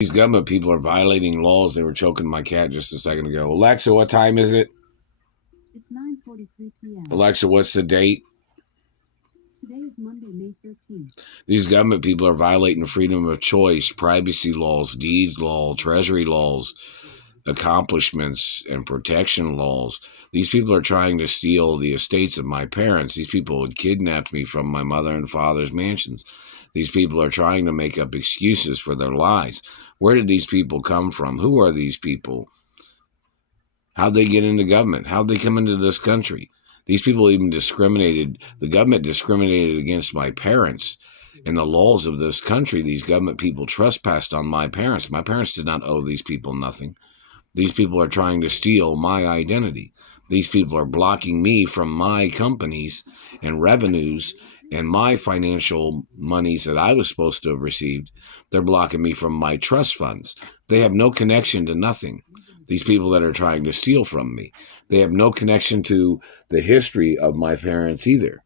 These government people are violating laws. They were choking my cat just a second ago. Alexa, what time is it? It's 9:43 p.m. Alexa, what's the date? Today is Monday, May 13th. These government people are violating freedom of choice, privacy laws, deeds law, treasury laws, accomplishments, and protection laws. These people are trying to steal the estates of my parents. These people had kidnapped me from my mother and father's mansions. These people are trying to make up excuses for their lies. Where did these people come from? Who are these people? How'd they get into government? How'd they come into this country? These people even discriminated. The government discriminated against my parents and the laws of this country. These government people trespassed on my parents. My parents did not owe these people nothing. These people are trying to steal my identity. These people are blocking me from my companies and revenues and my financial monies that I was supposed to have received. They're blocking me from my trust funds. They have no connection to nothing. These people that are trying to steal from me, they have no connection to the history of my parents either.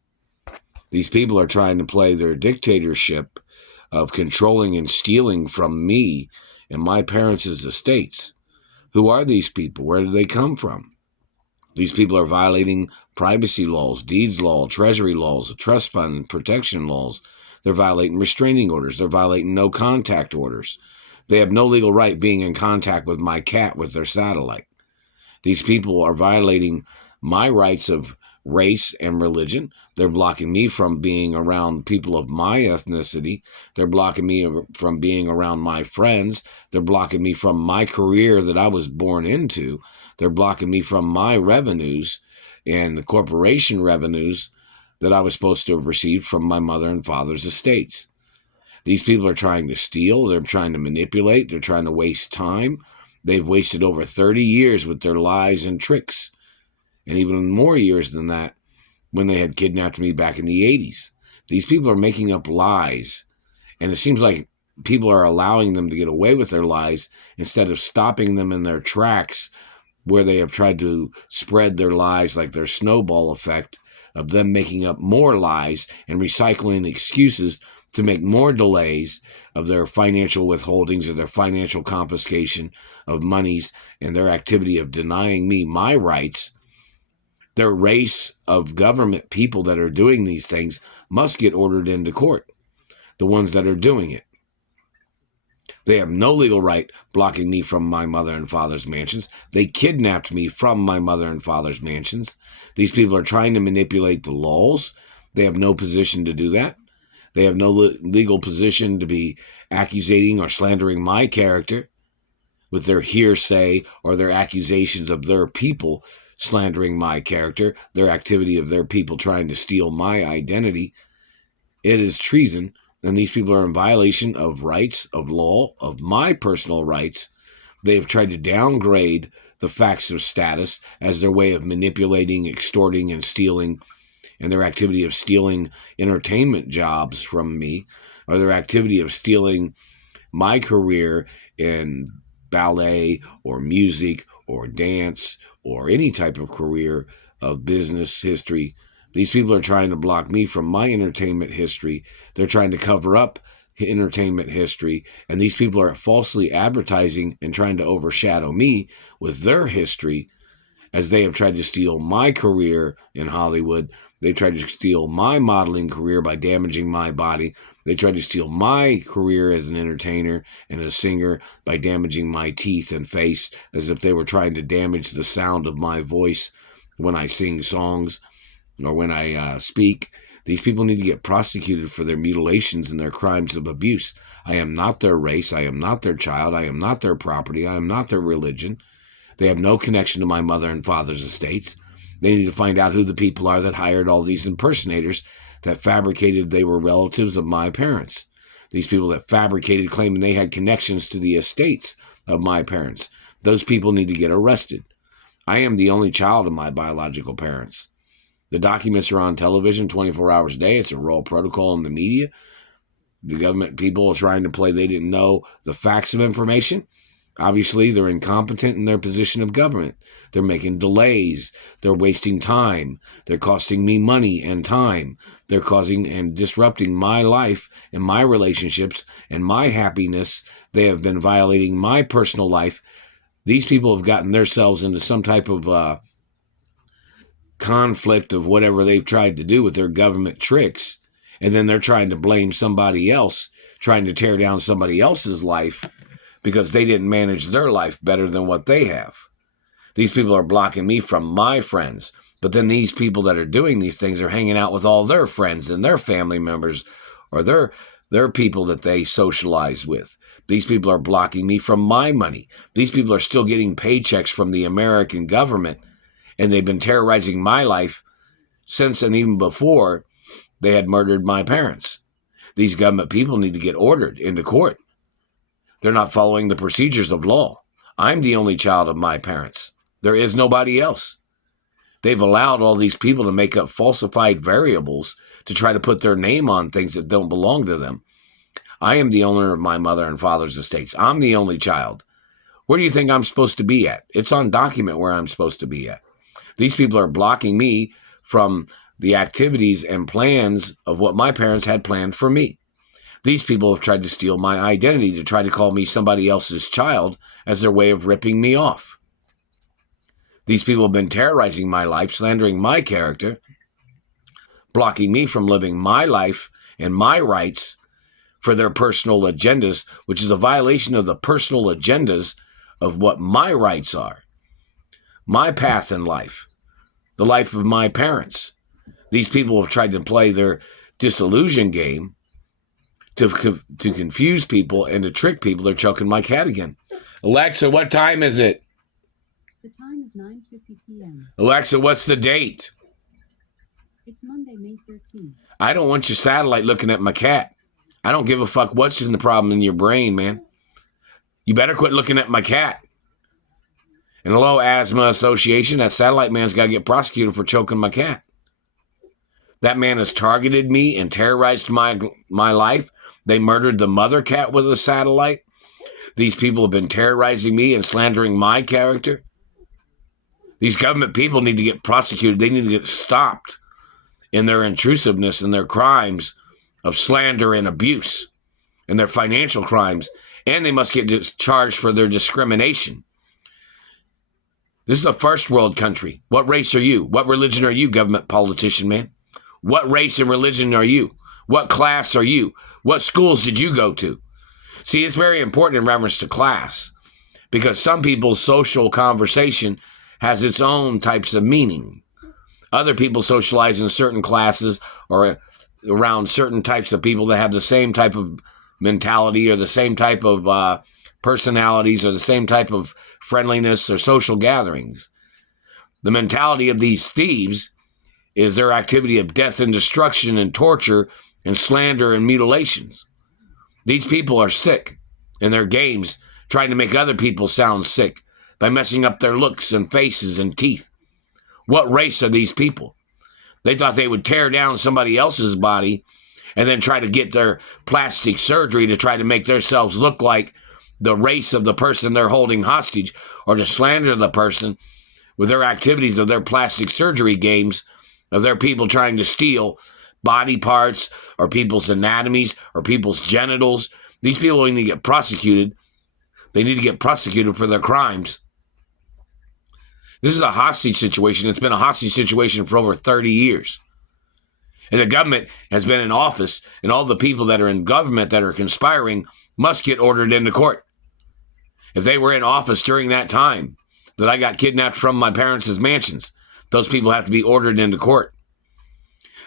These people are trying to play their dictatorship of controlling and stealing from me and my parents' estates. Who are these people? Where do they come from? These people are violating privacy laws, deeds law, treasury laws, trust fund protection laws. They're violating restraining orders. They're violating no contact orders. They have no legal right being in contact with my cat with their satellite. These people are violating my rights of race and religion. They're blocking me from being around people of my ethnicity. They're blocking me from being around my friends. They're blocking me from my career that I was born into. They're blocking me from my revenues and the corporation revenues that I was supposed to have received from my mother and father's estates. These people are trying to steal. They're trying to manipulate. They're trying to waste time. They've wasted over 30 years with their lies and tricks, and even more years than that when they had kidnapped me back in the 80s. These people are making up lies, and it seems like people are allowing them to get away with their lies instead of stopping them in their tracks where they have tried to spread their lies like their snowball effect of them making up more lies and recycling excuses to make more delays of their financial withholdings or their financial confiscation of monies and their activity of denying me my rights. Their race of government people that are doing these things must get ordered into court, the ones that are doing it. They have no legal right blocking me from my mother and father's mansions. They kidnapped me from my mother and father's mansions. These people are trying to manipulate the laws. They have no position to do that. They have no legal position to be accusating or slandering my character with their hearsay or their accusations of their people slandering my character, their activity of their people trying to steal my identity. It is treason, and these people are in violation of rights, of law, of my personal rights. They have tried to downgrade the facts of status as their way of manipulating, extorting, and stealing, and their activity of stealing entertainment jobs from me, or their activity of stealing my career in ballet or music or dance or any type of career of business history. These people are trying to block me from my entertainment history. They're trying to cover up entertainment history, and these people are falsely advertising and trying to overshadow me with their history as they have tried to steal my career in Hollywood. They tried to steal my modeling career by damaging my body. They tried to steal my career as an entertainer and a singer by damaging my teeth and face, as if they were trying to damage the sound of my voice when I sing songs or when I speak. These people need to get prosecuted for their mutilations and their crimes of abuse. I am not their race. I am not their child. I am not their property. I am not their religion. They have no connection to my mother and father's estates. They need to find out who the people are that hired all these impersonators that fabricated they were relatives of my parents. These people that fabricated claiming they had connections to the estates of my parents. Those people need to get arrested. I am the only child of my biological parents. The documents are on television 24 hours a day. It's a royal protocol in the media. The government people are trying to play they didn't know the facts of information. Obviously, they're incompetent in their position of government. They're making delays. They're wasting time. They're costing me money and time. They're causing and disrupting my life and my relationships and my happiness They have been violating my personal life. These people have gotten themselves into some type of conflict of whatever they've tried to do with their government tricks. And then they're trying to blame somebody else, trying to tear down somebody else's life because they didn't manage their life better than what they have. These people are blocking me from my friends. But then these people that are doing these things are hanging out with all their friends and their family members or their people that they socialize with. These people are blocking me from my money. These people are still getting paychecks from the American government, and they've been terrorizing my life since and even before they had murdered my parents. These government people need to get ordered into court. They're not following the procedures of law. I'm the only child of my parents. There is nobody else. They've allowed all these people to make up falsified variables to try to put their name on things that don't belong to them. I am the owner of my mother and father's estates. I'm the only child. Where do you think I'm supposed to be at? It's on document where I'm supposed to be at. These people are blocking me from the activities and plans of what my parents had planned for me. These people have tried to steal my identity to try to call me somebody else's child as their way of ripping me off. These people have been terrorizing my life, slandering my character, blocking me from living my life and my rights for their personal agendas, which is a violation of the personal agendas of what my rights are, my path in life, the life of my parents. These people have tried to play their disillusion game to confuse people and to trick people. They're choking my cat again. Alexa, what time is it? The time is 9:50 p.m. Alexa, what's the date? It's Monday, May 13th. I don't want your satellite looking at my cat. I don't give a fuck what's in the problem in your brain, man. You better quit looking at my cat. And hello, Asthma Association, that satellite man's got to get prosecuted for choking my cat. That man has targeted me and terrorized my life. They murdered the mother cat with a satellite. These people have been terrorizing me and slandering my character. These government people need to get prosecuted. They need to get stopped in their intrusiveness and their crimes of slander and abuse and their financial crimes. And they must get charged for their discrimination. This is a first world country. What race are you? What religion are you, government politician, man? What race and religion are you? What class are you? What schools did you go to? See, it's very important in reference to class because some people's social conversation has its own types of meaning. Other people socialize in certain classes or around certain types of people that have the same type of mentality or the same type of personalities or the same type of friendliness or social gatherings. The mentality of these thieves is their activity of death and destruction and torture and slander and mutilations. These people are sick in their games, trying to make other people sound sick by messing up their looks and faces and teeth. What race are these people? They thought they would tear down somebody else's body and then try to get their plastic surgery to try to make themselves look like the race of the person they're holding hostage, or to slander the person with their activities of their plastic surgery games, of their people trying to steal body parts or people's anatomies or people's genitals. These people need to get prosecuted. They need to get prosecuted for their crimes. This is a hostage situation. It's been a hostage situation for over 30 years. And the government has been in office, and all the people that are in government that are conspiring must get ordered into court. If they were in office during that time that I got kidnapped from my parents' mansions, those people have to be ordered into court.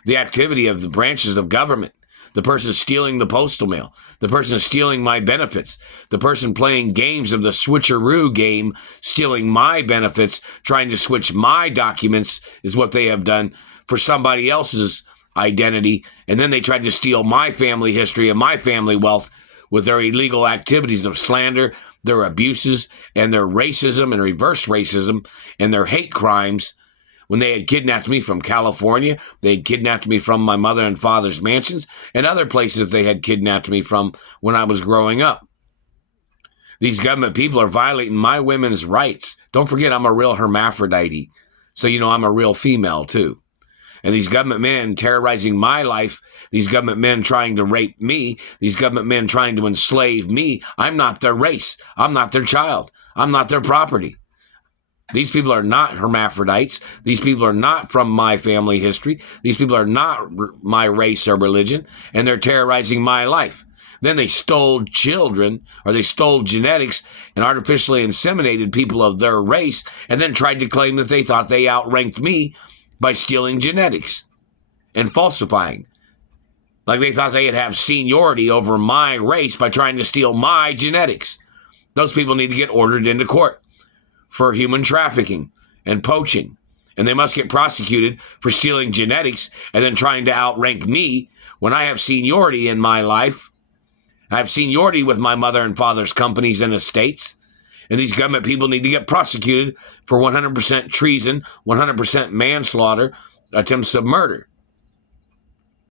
The activity of the branches of government, the person stealing the postal mail, the person stealing my benefits, the person playing games of the switcheroo game, stealing my benefits, trying to switch my documents is what they have done for somebody else's identity. And then they tried to steal my family history and my family wealth with their illegal activities of slander, their abuses, and their racism and reverse racism and their hate crimes. When they had kidnapped me from California, they had kidnapped me from my mother and father's mansions, and other places they had kidnapped me from when I was growing up. These government people are violating my women's rights. Don't forget, I'm a real hermaphrodite, so you know I'm a real female too. And these government men terrorizing my life, these government men trying to rape me, these government men trying to enslave me. I'm not their race. I'm not their child. I'm not their property. These people are not hermaphrodites. These people are not from my family history. These people are not my race or religion, and they're terrorizing my life. Then they stole children, or they stole genetics and artificially inseminated people of their race, and then tried to claim that they thought they outranked me by stealing genetics and falsifying. Like they thought they'd have seniority over my race by trying to steal my genetics. Those people need to get ordered into court for human trafficking and poaching. And they must get prosecuted for stealing genetics and then trying to outrank me when I have seniority in my life. I have seniority with my mother and father's companies and estates. And these government people need to get prosecuted for 100% treason, 100% manslaughter, attempts of murder.